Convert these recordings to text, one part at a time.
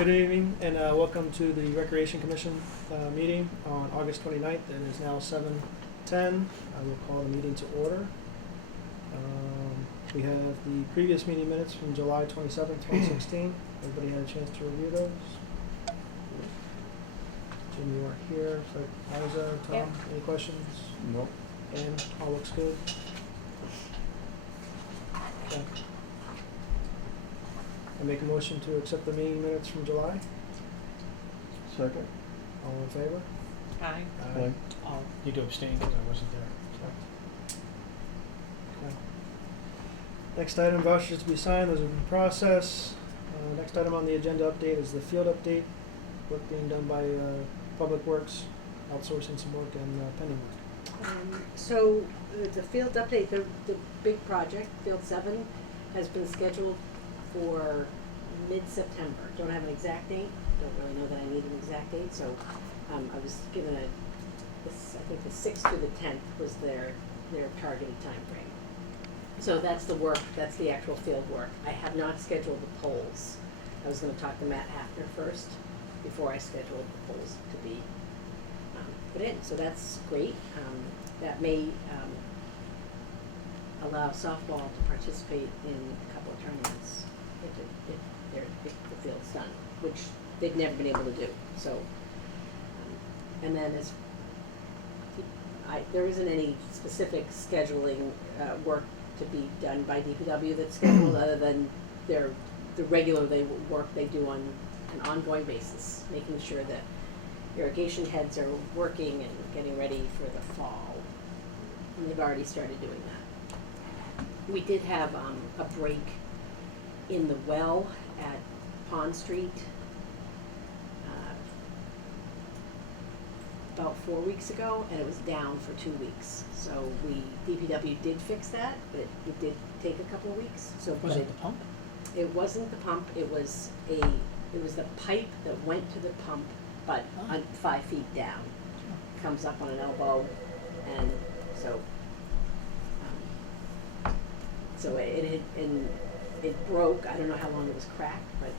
Good evening and welcome to the Recreation Commission meeting on August 29th. It is now 7:10. I will call the meeting to order. We have the previous meeting minutes from July 27th, 2016. Everybody had a chance to review those? Jim, you weren't here, so Liza, Tom, Yep. any questions? No. Ann, all looks good? Okay. I make a motion to accept the meeting minutes from July. Second. All in favor? Aye. Aye. I'll need to abstain because I wasn't there. Okay. Next item, vouchers to be signed, those are in process. Next item on the agenda update is the field update, work being done by Public Works, outsourcing some work and pending work. So the field update, the big project, Field 7, has been scheduled for mid-September. Don't have an exact date, don't really know that I need an exact date, so I was given I think the 6th to the 10th was their targeted time frame. So that's the work, that's the actual field work. I have not scheduled the polls. I was going to talk to Matt Hafner first before I scheduled the polls to be put in. So that's great. That may allow softball to participate in a couple of tournaments if the field's done, which they've never been able to do. So, and then there isn't any specific scheduling work to be done by DPW that's scheduled other than the regular work they do on an ongoing basis, making sure that irrigation heads are working and getting ready for the fall. And they've already started doing that. We did have a break in the well at Pond Street about 4 weeks ago, and it was down for 2 weeks. So DPW did fix that, but it did take a couple of weeks. So Was it the pump? It wasn't the pump. It was the pipe that went to the pump, but 5 feet down. Comes up on an elbow, and so it broke. I don't know how long it was cracked, but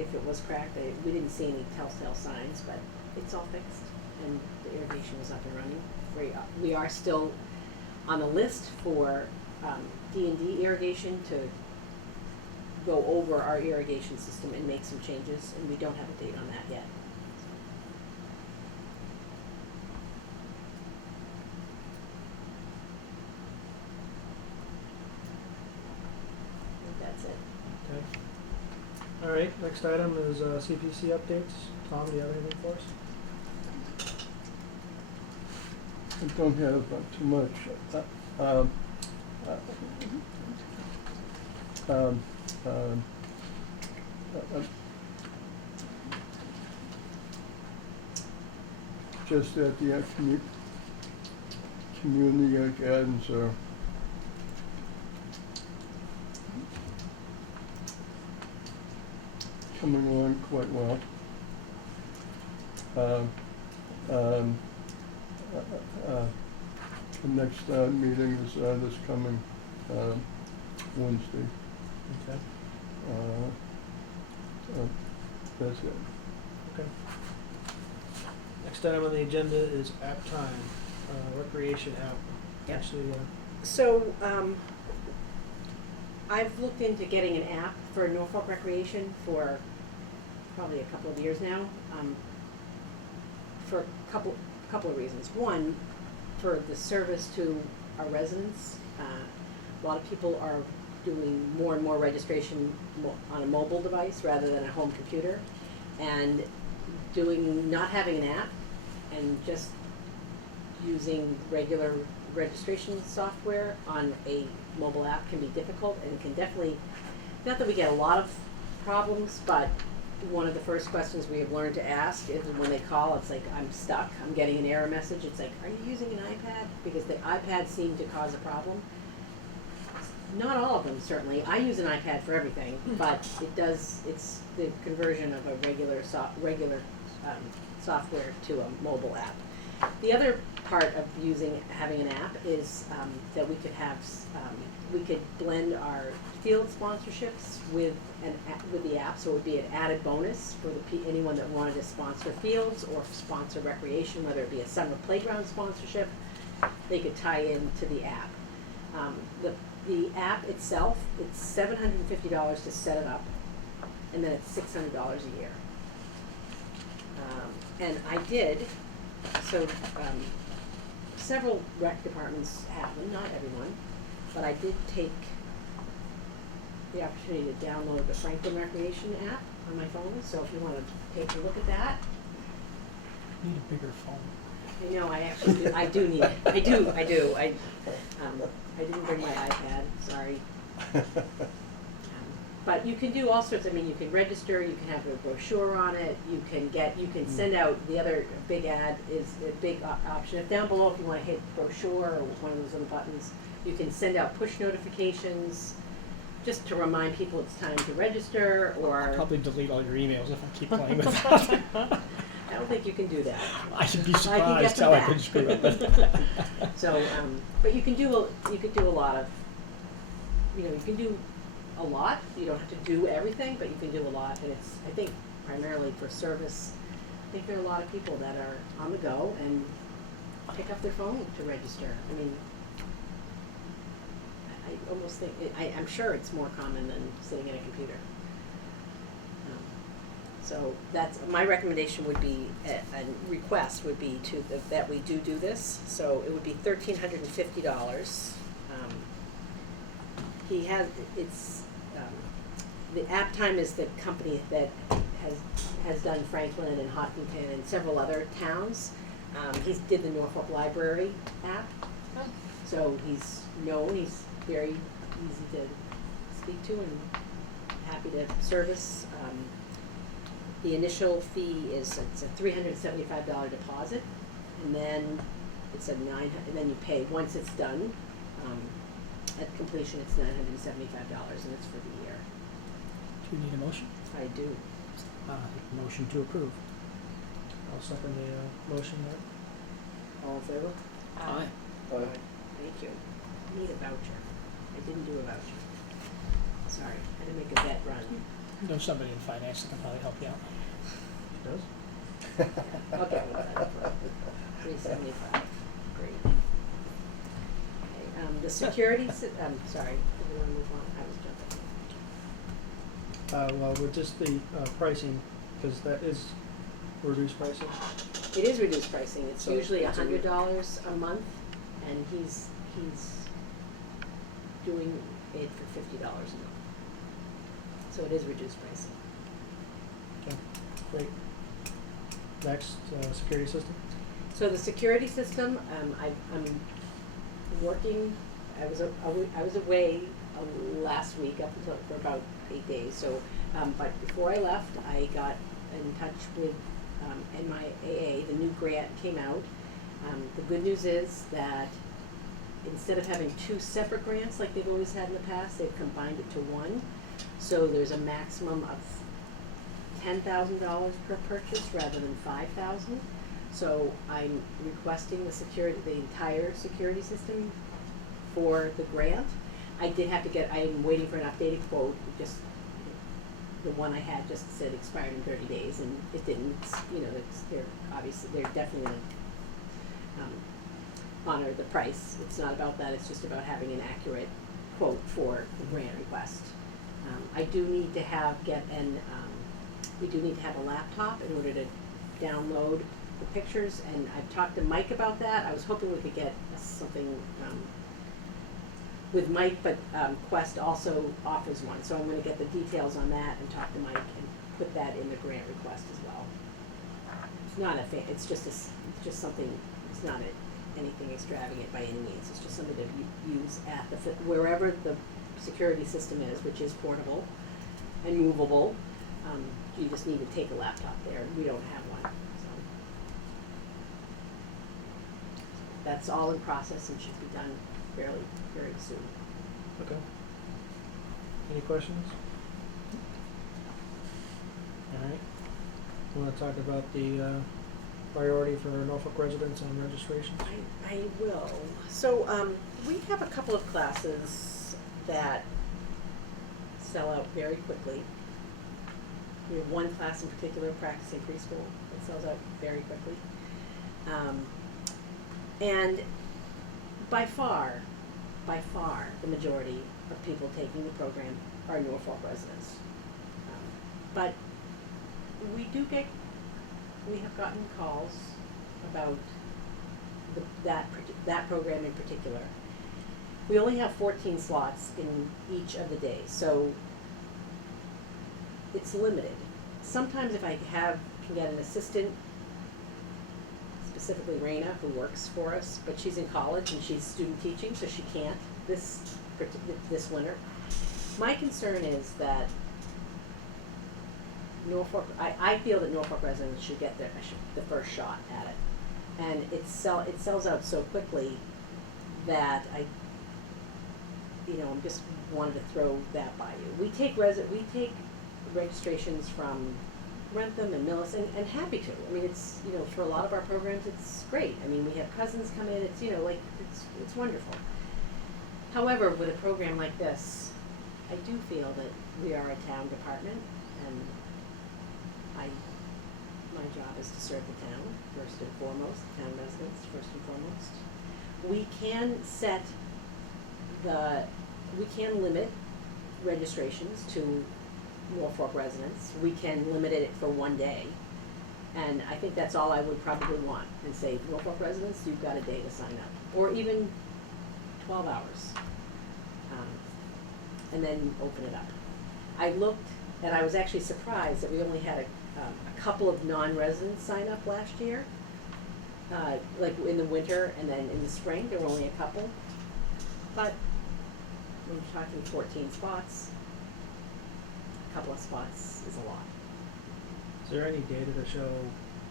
if it was cracked, we didn't see any telltale signs. But it's all fixed, and the irrigation is up and running. We are still on the list for D&D irrigation to go over our irrigation system and make some changes, and we don't have a date on that yet. I think that's it. Okay. All right, next item is CPC updates. Tom, do you have anything for us? I don't have too much. Just that the community gardens are coming along quite well. The next meeting is this coming Wednesday. Okay. That's it. Okay. Next item on the agenda is app time, recreation app. Yep. Actually, So, I've looked into getting an app for Norfolk Recreation for probably a couple of years now, for a couple of reasons. One, for the service to our residents. A lot of people are doing more and more registration on a mobile device rather than a home computer, and not having an app and just using regular registration software on a mobile app can be difficult, and can definitely, not that we get a lot of problems, but one of the first questions we have learned to ask is when they call, it's like, I'm stuck, I'm getting an error message. It's like, are you using an iPad? Because the iPad seemed to cause a problem. Not all of them, certainly. I use an iPad for everything, but it's the conversion of a regular software to a mobile app. The other part of having an app is that we could have, we could blend our field sponsorships with with the app, so it would be an added bonus for anyone that wanted to sponsor fields or sponsor recreation, whether it be a summer playground sponsorship, they could tie in to the app. The app itself, it's $750 to set it up, and then it's $600 a year. And I did, so several rec departments have them, not everyone, but I did take the opportunity to download the Franklin Recreation app on my phone, so if you want to take a look at that. Need a bigger phone. I know, I actually do, I do need it, I do. I didn't bring my iPad, sorry. But you can do all sorts, I mean, you can register, you can have a brochure on it, you can send out, the other big ad is a big option. If down below, if you wanna hit brochure or one of those other buttons, you can send out push notifications, just to remind people it's time to register, or. I'll probably delete all your emails if I keep playing with that. I don't think you can do that. I should be I can get surprised them how I back. could screw up with So, but you could do a lot of, you can do a lot. You don't have to do everything, but you can do a lot, and it's, I think, primarily for service. I think there are a lot of people that are on the go and pick up their phone to register. I mean, I almost think, I'm sure it's more common than sitting at a computer. So that's, my recommendation would be, a request would be that we do this. So it would be $1,350. The App Time is the company that has done Franklin and Hopkinton and several other towns. He did the Norfolk Library app. So he's known, he's very easy to speak to and happy to service. The initial fee it's a $375 deposit, and then it's and then you pay once it's done. At completion, it's $975, and it's for the year. Do you need a motion? I do. Motion to approve. I'll second the motion there. All in favor? Aye. Thank you. I need a voucher. I didn't do a voucher. Sorry, I had to make a vet run. You know somebody in finance that can probably help you out. It does? I'll get one done for $375. Great. Okay, the security, sorry, do you want to move on? I was jumping. Well, with just the pricing, because that is reduced pricing. It is reduced pricing. It's So usually it's a week. $100 a month, and he's doing it for $50 a month. So it is reduced pricing. Okay, great. Next, security system. So the security system, I'm working. I was away last week up until for about 8 days. So, but before I left, I got in touch with NYAA. The new grant came out. The good news is that instead of having two separate grants like they've always had in the past, they've combined it to one. So there's a maximum of $10,000 per purchase rather than $5,000. So I'm requesting the entire security system for the grant. I'm waiting for an updated quote. Just the one I had just said expired in 30 days, and it didn't. They're definitely going to honor the price. It's not about that. It's just about having an accurate quote for the grant request. I do need to have we do need to have a laptop in order to download the pictures, and I've talked to Mike about that. I was hoping we could get something with Mike, but Quest also offers one, so I'm going to get the details on that and talk to Mike and put that in the grant request as well. It's not it's just something. It's not anything extravagant by any means. It's just something to use at wherever the security system is, which is portable and movable. You just need to take a laptop there. We don't have one. So that's all in process and should be done fairly, very soon. Okay. Any questions? All right. Want to talk about the priority for Norfolk residents on registrations? I will. So, we have a couple of classes that sell out very quickly. We have one class in particular, practicing preschool, that sells out very quickly. And by far, the majority of people taking the program are Norfolk residents. But we have gotten calls about that program in particular. We only have 14 slots in each of the days, so it's limited. Sometimes if I can get an assistant, specifically Raina, who works for us, but she's in college and she's student teaching, so she can't this winter. My concern is that I feel that Norfolk residents should get the first shot at it. And it sells out so quickly that I'm just wanted to throw that by you. We take registrations from Rentham and Millis, and happy to. I mean, it's, for a lot of our programs, it's great. I mean, we have cousins come in, it's, it's wonderful. However, with a program like this, I do feel that we are a town department, and my job is to serve the town, first and foremost, town residents, first and foremost. We can limit registrations to Norfolk residents. We can limit it for one day. And I think that's all I would probably want, and say, Norfolk residents, you've got a day to sign up, or even 12 hours. And then open it up. I looked, and I was actually surprised that we only had a couple of non-residents sign up last year. Like in the winter, and then in the spring, there were only a couple. But when you're talking 14 spots, a couple of spots is a lot. Is there any data to show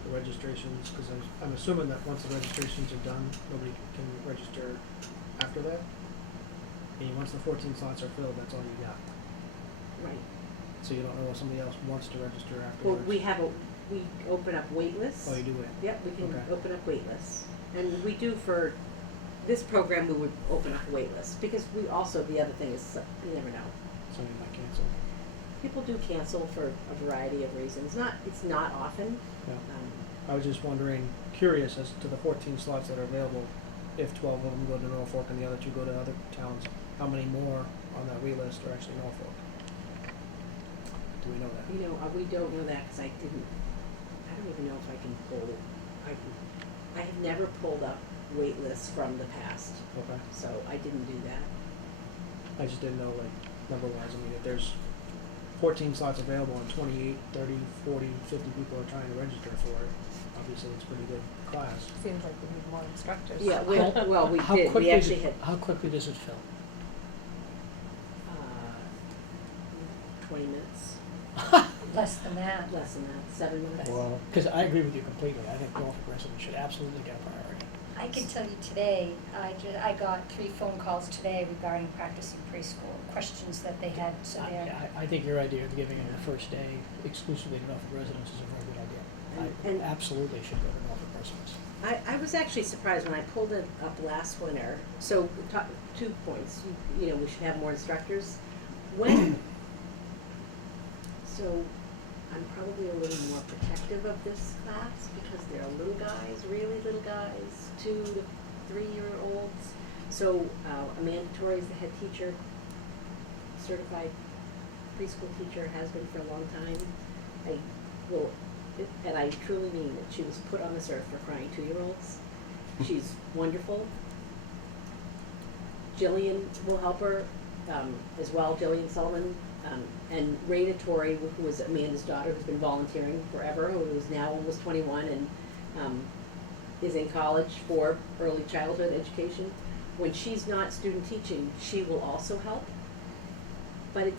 the registrations? Because I'm assuming that once the registrations are done, nobody can register after that. And once the 14 slots are filled, that's all you got. Right. So you don't know if somebody else wants to register Well, afterwards. we open up wait lists. Oh, you do it? Yep, we can Okay. open up wait lists. And we do for this program, we would open up a wait list, because the other thing is, you never know. Somebody might cancel. People do cancel for a variety of reasons. It's not often. Yeah. I was just curious as to the 14 slots that are available, if 12 of them go to Norfolk and the other 2 go to other towns, how many more on that wait list are actually Norfolk? Do we know that? We don't know that, because I don't even know if I can pull, I have never pulled up wait lists from the past, Okay. so I didn't do that. I just didn't know, number-wise. I mean, if there's 14 slots available and 28, 30, 40, 50 people are trying to register for it, obviously it's a pretty good class. Seems like we need more instructors. Yeah, we How did, quickly we actually had, How quickly does it fill? 20 minutes, Less than that. less than that, 7 minutes. Wow. Because I agree with you completely. I think Norfolk residents should absolutely get a priority. I can tell you today, I got 3 phone calls today regarding practicing preschool, questions that they had, so they're. I think your idea of giving it the first day exclusively to Norfolk residents is a very good idea. And- I absolutely should go to Norfolk residents. I was actually surprised when I pulled it up last winter. So, 2 points. We should have more instructors. So, I'm probably a little more protective of this class, because they're little guys, really little guys, 2 to 3-year-olds. So, Amanda Torrey is the head teacher, certified preschool teacher, has been for a long time. And I truly mean that she was put on this earth for crying 2-year-olds. She's wonderful. Jillian will help her as well, Jillian Sullivan. And Raina Torrey, who was Amanda's daughter, who's been volunteering forever, who is now almost 21 and is in college for early childhood education. When she's not student teaching, she will also help. But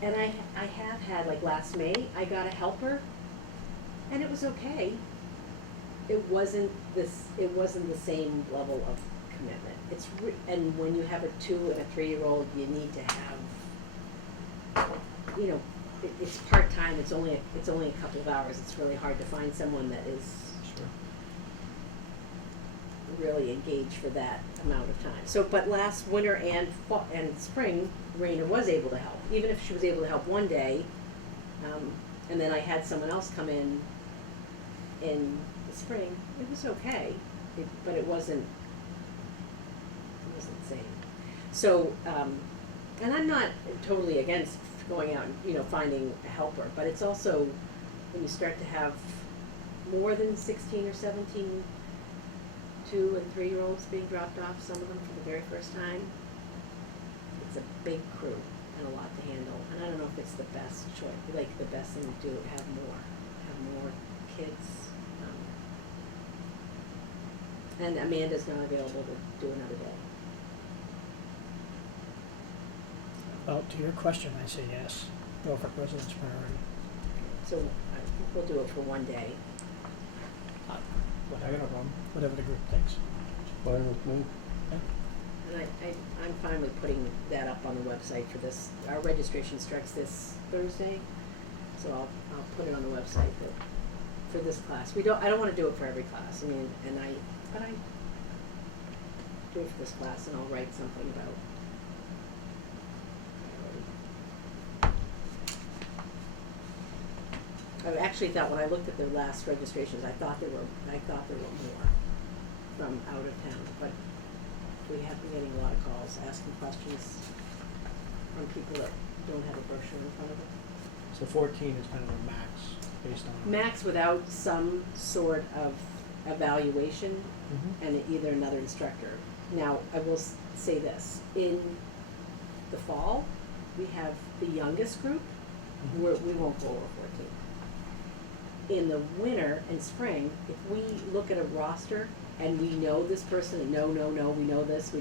and I have had, last May, I got a helper, and it was okay. It wasn't the same level of commitment. And when you have a 2 and a 3-year-old, you need to have, it's part-time, it's only a couple of hours. It's really hard to find someone that is Sure. really engage for that amount of time. So, but last winter and fall and spring, Raina was able to help, even if she was able to help one day, and then I had someone else come in the spring. It was okay, but it wasn't the same. So, and I'm not totally against going out and, you know, finding a helper, but it's also when you start to have more than 16 or 17 2- and 3-year-olds being dropped off, some of them for the very first time. It's a big crew and a lot to handle, and I don't know if it's the best choice, like the best thing to do, have more kids. And Amanda's not available to do another day. Well, to your question, I say yes. Norfolk residents priority. So I think we'll do it for one day. I got no problem. Whatever the group thinks. Fine with me. And I'm fine with putting that up on the website for this. Our registration starts this Thursday, so I'll put it on the website for this class. I don't want to do it for every class. I mean, but I do it for this class, and I'll write something about priority. I actually thought when I looked at the last registrations, I thought there were more from out of town, but we have been getting a lot of calls asking questions from people that don't have a brochure in front of them. So 14 is kind of a max based on. Max without some sort of evaluation Mhm. and either another instructor. Now, I will say this, in the fall, we have the youngest group, Mhm. we won't go over 14. In the winter and spring, if we look at a roster and we know this person, and no, we know this, we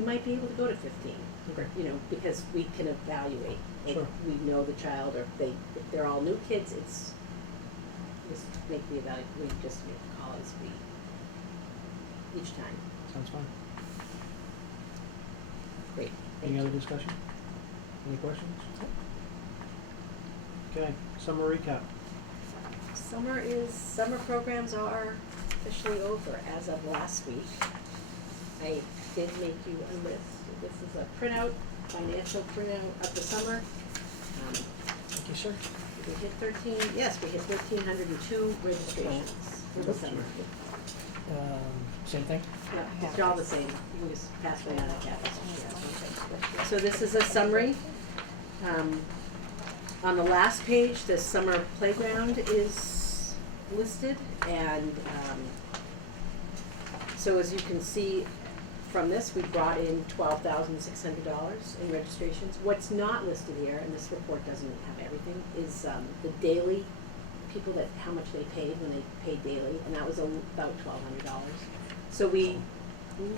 might be able to go to 15. Okay. You know, because we can evaluate. Like, Sure. we know the child, or if they're all new kids, it's just make the we just make the call as we each time. Sounds fine. Great. Any other discussion? Any questions? Okay, summer recap. Summer programs are officially over as of last week. I did make you a list. This is a printout, financial printout of the summer. Thank you, sir. We hit 1,302 registrations for the summer. Same thing? Yeah, it's all the same. You just pass it out of capital. So this is a summary. On the last page, the summer playground is listed, and so as you can see from this, we brought in $12,600 in registrations. What's not listed here, and this report doesn't have everything, is the daily people how much they paid when they paid daily, and that was about $1,200. So we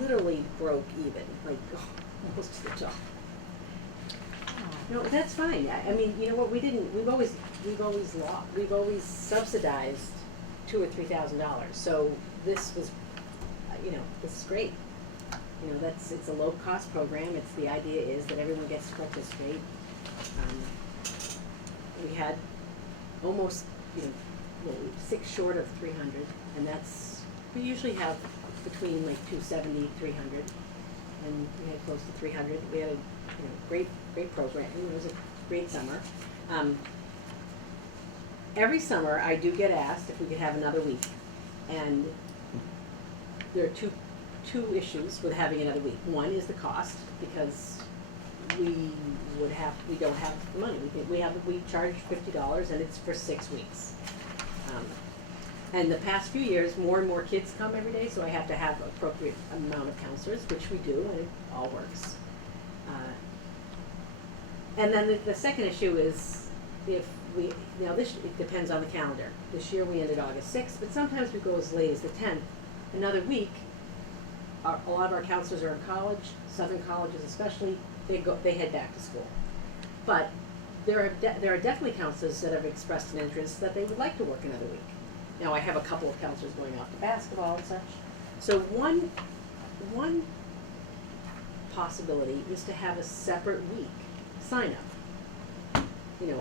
literally broke even, like almost to the top. No, that's fine. I mean, you know what? We've always subsidized $2,000 or $3,000. So this was, this is great. You know, it's a low cost program. The idea is that everyone gets to participate. We had almost, 6 short of 300, and we usually have between like 270, 300, and we had close to 300. We had a great program. It was a great summer. Every summer I do get asked if we could have another week, and there are two issues with having another week. One is the cost, because we don't have the money. We charge $50 and it's for 6 weeks. And the past few years, more and more kids come every day, so I have to have appropriate amount of counselors, which we do, and it all works. And then the second issue is it depends on the calendar. This year we ended August 6th, but sometimes we go as late as the 10th. Another week, a lot of our counselors are in college, Southern colleges especially, they head back to school. But there are definitely counselors that have expressed an interest that they would like to work another week. Now, I have a couple of counselors going off to basketball and such. So one possibility is to have a separate week sign up.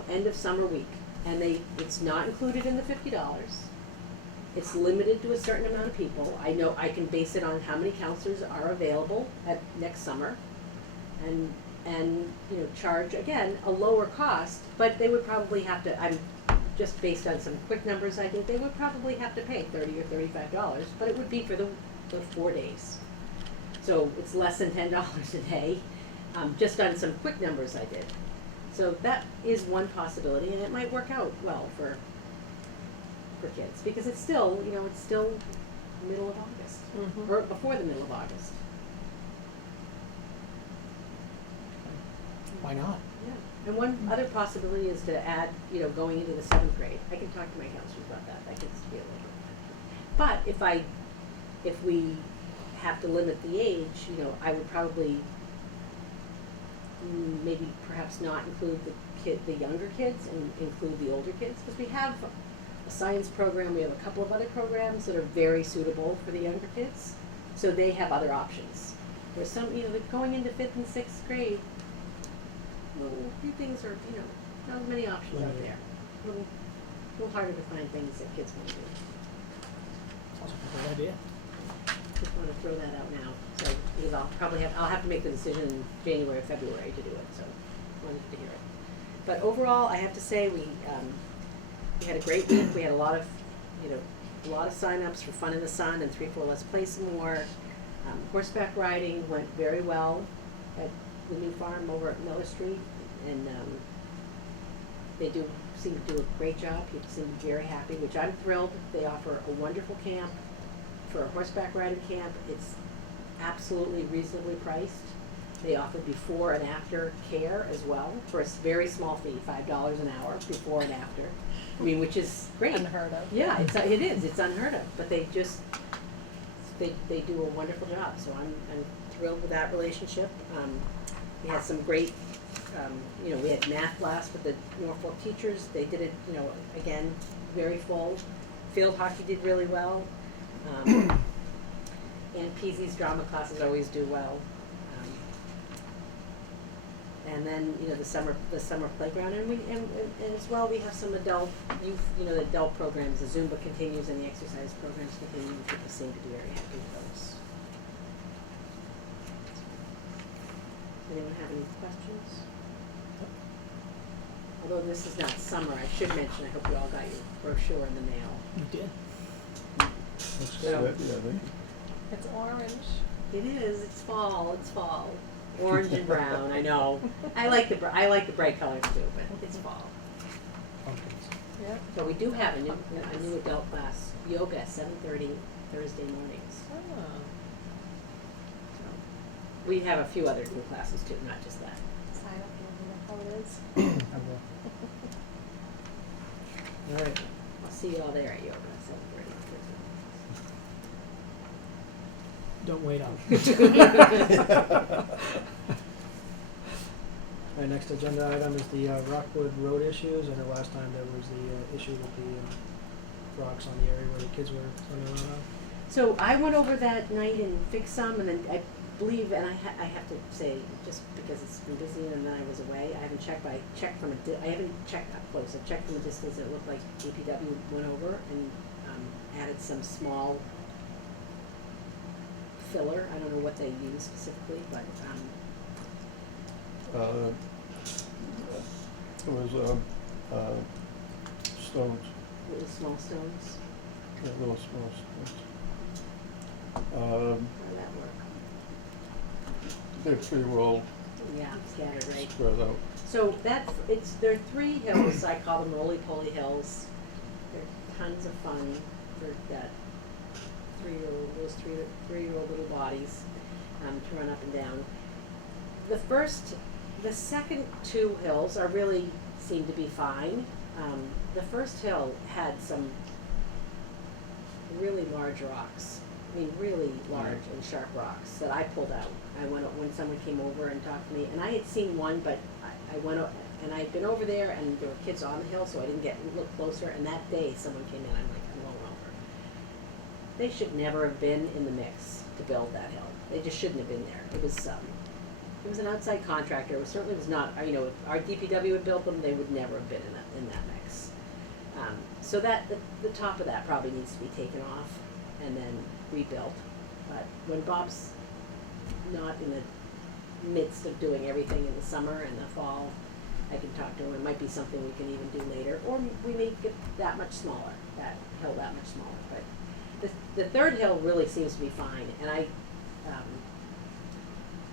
End of summer week. And it's not included in the $50. It's limited to a certain amount of people. I know I can base it on how many counselors are available at next summer, and you know, charge again a lower cost, but they would probably have to. I'm just based on some quick numbers I did. They would probably have to pay $30 or $35, but it would be for the 4 days. So it's less than $10 a day, just on some quick numbers I did. So that is one possibility, and it might work out well for kids, because it's still, you know, it's still middle of August, or before the middle of August. Why not? Yeah. And one other possibility is to add, you know, going into the 7th grade. I can talk to my counselors about that. I can be a little. But if we have to limit the age, you know, I would probably maybe perhaps not include the younger kids and include the older kids, because we have a science program, we have a couple of other programs that are very suitable for the younger kids, so they have other options. Where some, you know, they're going into 5th and 6th grade, well, a few things are, you know, not as many options out there. A little harder to find things that kids want to do. Sounds like a good idea. Just want to throw that out now, so, because I'll have to make the decision in January or February to do it, so wanted to hear it. But overall, I have to say, we had a great week. We had a lot of, you know, a lot of signups for Fun in the Sun and 3, 4, Let's Play Some More. Horseback riding went very well at the new farm over at Miller Street, and they seem to do a great job. People seem to be very happy, which I'm thrilled. They offer a wonderful camp for a horseback riding camp. It's absolutely reasonably priced. They offer before and after care as well for a very small fee, $5 an hour, before and after. I mean, which is great. Unheard of. Yeah, it is. It's unheard of. But they just they do a wonderful job. So I'm thrilled with that relationship. We had some great, you know, we had math class with the Norfolk teachers. They did it, you know, again, very full. Field hockey did really well. And Peasy's drama classes always do well. And then, you know, the summer playground, and as well, we have some adult youth, you know, the adult programs. The Zumba continues and the exercise programs continue, and people seem to be very happy with those. Anyone have any questions? Although this is not summer, I should mention, I hope you all got your brochure in the mail. You did. Looks So- good, yeah, they, It's orange. It is. It's fall. It's fall. Orange and brown. I know. I like the bright colors too, but it's fall. Pumpkins. Yep. So we do have a new adult class, yoga at 7:30 Thursday mornings. Oh. So we have a few other new classes too, not just that. Sign up and let me know how it is. I will. All right. I'll see you all there at yoga at 7:30 Don't wait on. All right, next agenda item is the Rockwood Road issues. I know last time there was the issue with the rocks on the area where the kids were running around on. So I went over that night and fixed some, and then I believe, and I have to say, just because it's been busy and then I was away, I haven't checked, but I checked from I haven't checked up close. I checked from a distance. It looked like DPW went over and added some small filler. I don't know what they use specifically, but it was, stones, little small stones. yeah, little small stones. How did that work? They're pretty well Yeah, scattered, right? spread out. So there are 3 hills. I call them roly-poly hills. They're tons of fun for that those three-year-old little bodies to run up and down. The second 2 hills really seem to be fine. The first hill had some really large rocks. I mean, really large and sharp rocks that I pulled out. I went when someone came over and talked to me, and I had seen one, but I went and I'd been over there, and there were kids on the hill, so I didn't look closer. And that day, someone came in. I'm like, I'm going over. They should never have been in the mix to build that hill. They just shouldn't have been there. It was an outside contractor. It certainly was not. You know, if our DPW had built them, they would never have been in that mix. So that, the top of that probably needs to be taken off and then rebuilt. But when Bob's not in the midst of doing everything in the summer and the fall, I can talk to him. It might be something we can even do later, or we may get that much smaller, that hill that much smaller. But the third hill really seems to be fine, and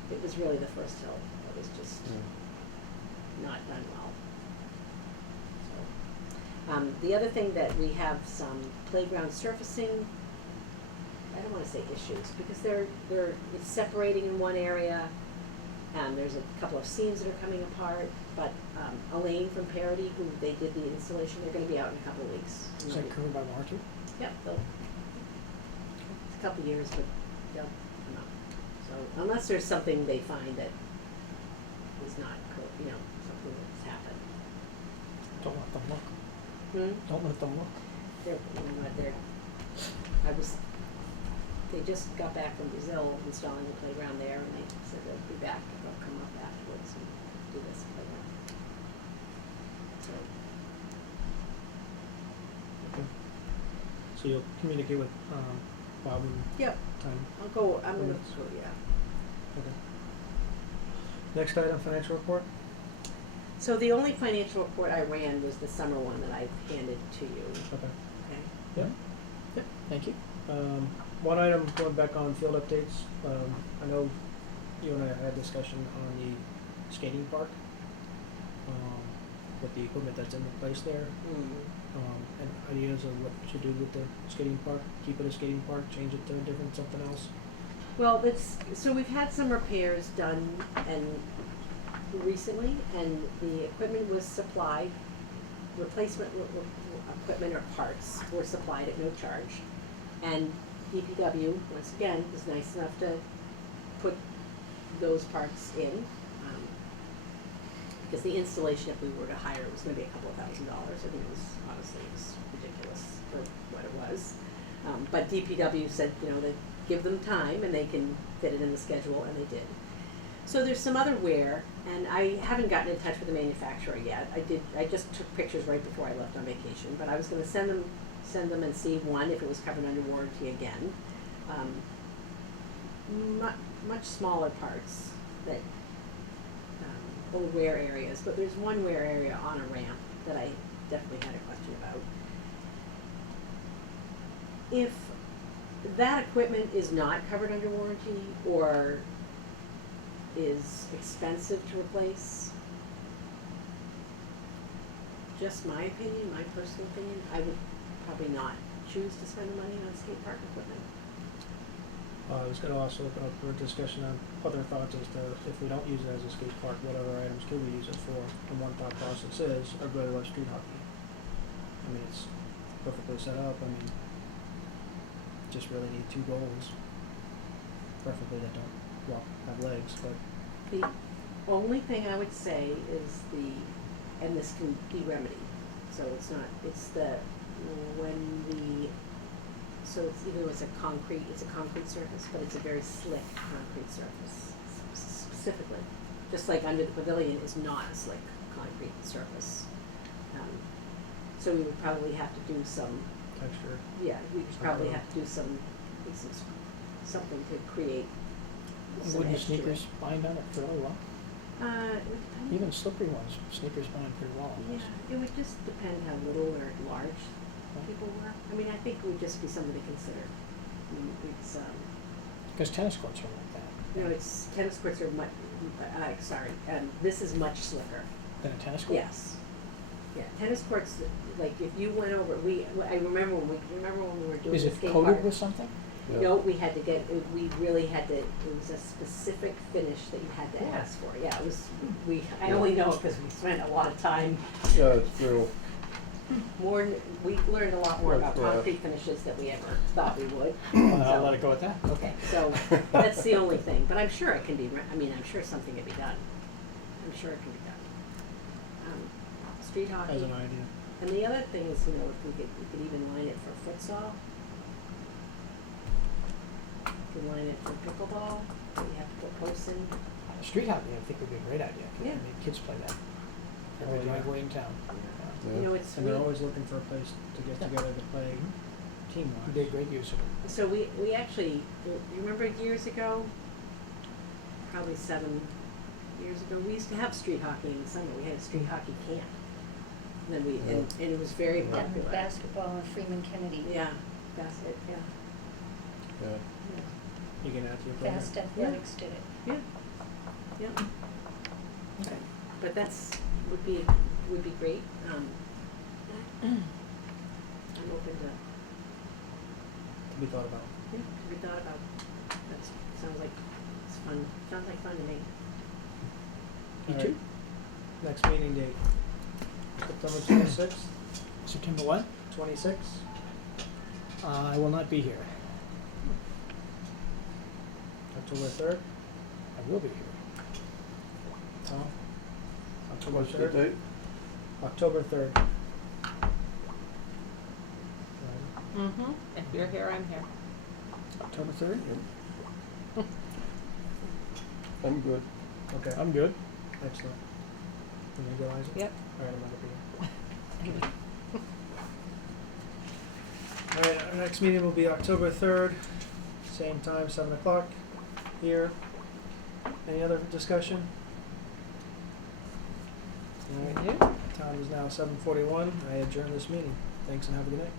it was really the first hill that was just not done well. So, the other thing that we have some playground surfacing, I don't wanna say issues, because it's separating in one area, and there's a couple of seams that are coming apart, but, Elaine from Parity, who they did the installation, they're gonna be out in a couple of weeks. Is that covered by warranty? Yep, it's a couple of years, but they'll come out. So unless there's something they find that is not, something that's happened. Don't let them look. Don't let them look. They just got back from Brazil installing the playground there, and they said they'll be back, they'll come up afterwards and do this playground. So, Okay. So you'll communicate with, Bob and yep, time. I'm gonna Minutes. go, yeah. Okay. Next item, financial report. So the only financial report I ran was the summer one that I handed to you, Okay. okay? Yep. Yep, thank you. One item, going back on field updates, I know you and I had discussion on the skating park, with the equipment that's in place there, and ideas of what to do with the skating park, keep it a skating park, change it to a different, something else. Well, so we've had some repairs done recently, and the equipment was supplied, replacement equipment or parts were supplied at no charge. And DPW, once again, was nice enough to put those parts in. Because the installation, if we were to hire, it was gonna be a couple of $1,000s. I mean, honestly, it was ridiculous for what it was. But DPW said, that give them time and they can fit it in the schedule, and they did. So there's some other wear, and I haven't gotten in touch with the manufacturer yet. I just took pictures right before I left on vacation, but I was gonna send them and see, one, if it was covered under warranty again. Much smaller parts that, or wear areas, but there's one wear area on a ramp that I definitely had a question about. If that equipment is not covered under warranty or is expensive to replace, just my opinion, my personal opinion, I would probably not choose to spend the money on skate park equipment. I was gonna also open up for a discussion on other thoughts as to, if we don't use it as a skate park, what other items could we use it for? And one thought process is, I'd really love street hockey. I mean, it's perfectly set up, just really need two goals. Preferably that don't, have legs, but. The only thing I would say is and this can be remedied, so it's even though it's a concrete surface, but it's a very slick concrete surface, specifically. Just like under the pavilion is not a slick concrete surface. So we would probably have to do some, Texture. yeah, we would probably have to do something to create some Wouldn't edge to it. sneakers bind on it fairly well? It would depend. Even slippery ones, sneakers bind pretty well on those. Yeah, it would just depend how little or large people were. I mean, I think it would just be something to consider. I mean, it's, Because tennis courts are like that. it's, tennis courts are this is much slicker. Than a tennis court? Yes. Yeah, tennis courts, like if you went over, I remember when we were doing Is the it skate coated park. with something? No, we had to it was a specific finish that you had to ask for. Yeah, it was, I only know it because we spent a lot of time Yeah, it's true. we learned a lot more about Yeah. concrete finishes than we ever thought we would. I'll So- let it go at that. Okay, so that's the only thing, but I'm sure it can be, I'm sure something can be done. I'm sure it can be done. Street hockey. As an idea. And the other thing is, if we could even line it for futsal. We could line it for pickleball, we have to put posts in. Street hockey, I think would be a great idea. Yeah. I mean, kids play that. Oh, Every yeah. driveway in town. Yeah. You know, it's, And they're always looking for a place to get Yeah. together to play You team-wise. did great use of it. so we actually, you remember years ago, probably 7 years ago, we used to have street hockey in the summer. We had a street hockey camp. And then and it was very Yeah. Done popular. basketball and Freeman Kennedy. Yeah, basket, yeah. Yeah. You can add to your program. Fast Athletics did it. Yeah, yeah. Okay. But would be great. I'm open to, To be thought about. yeah, to be thought about. That sounds like it's fun. Sounds like fun to me. You All too? right. Next meeting date, September 26th, September what? 26th. I will not be here. October 3rd. I will be here. Tom? October What's the 3rd? date? October 3rd. Mm-hmm. If you're here, I'm here. October 3rd? I'm good. Okay, I'm good. excellent. Can you go, Isaac? Yep. All right, I'm gonna be here. All right, our next meeting will be October 3rd, same time, 7 o'clock here. Any other discussion? All right, You? time is now 7:41. I adjourn this meeting. Thanks and have a good night.